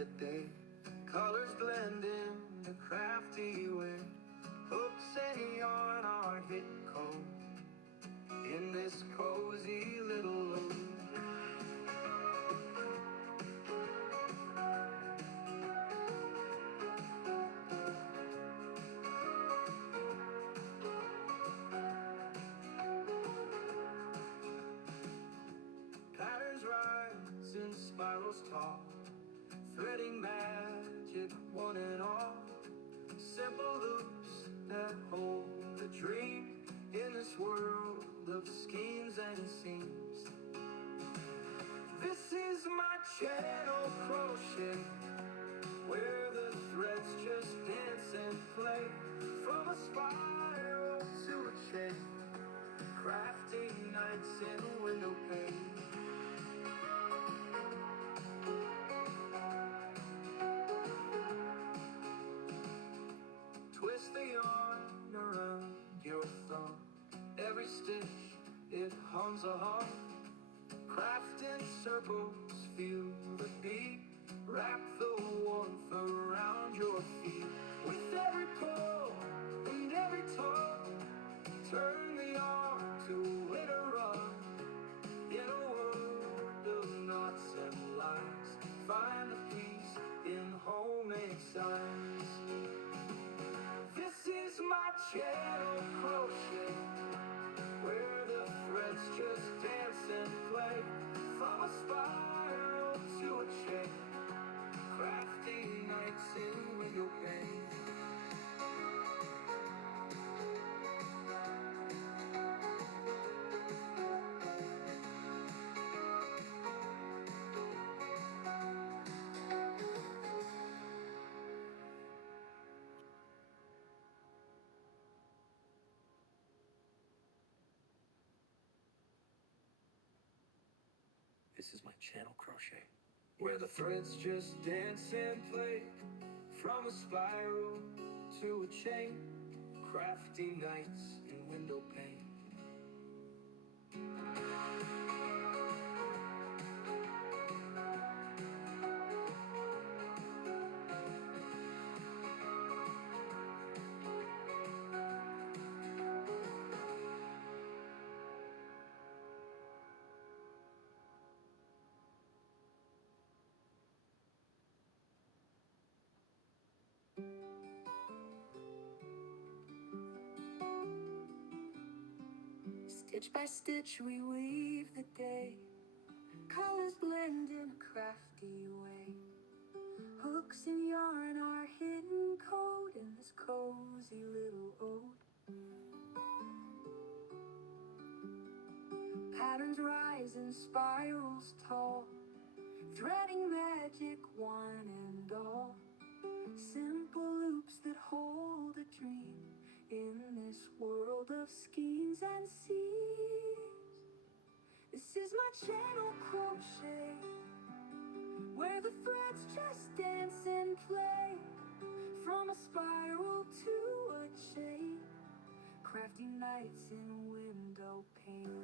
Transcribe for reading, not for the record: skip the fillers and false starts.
the day. Colors blend in a crafty way. Hooks and yarn are hitting cold in this cozy little loop. Patterns rise in spirals tall, threading magic one and all. Simple loops that hold a dream in this world of schemes and seams. This is my channel, Crochet, where the threads just dance and play. From a spiral to a chain, crafting nights in window pane. Twist the yarn around your thumb. Every stitch, it hums a hum. Craft in circles, feel the beat. Wrap the warmth around your feet. With every pull and every tug, turn the yarn to a winter run. In a world of knots and lines, find the peace in homemade signs. This is my channel, Crochet, where the threads just dance and play. From a spiral to a chain, crafty nights in window pane. This is my channel, Crochet, where the threads just dance and play. From a spiral to a chain, crafty nights in window pane. Stitch by stitch we weave the day. Colors blend in a crafty way. Hooks and yarn are hidden code in this cozy little ode. Patterns rise in spirals tall, threading magic one and all. Simple loops that hold a dream in this world of schemes and seams. This is my channel, Crochet, where the threads just dance and play. From a spiral to a chain, crafty nights in window pane.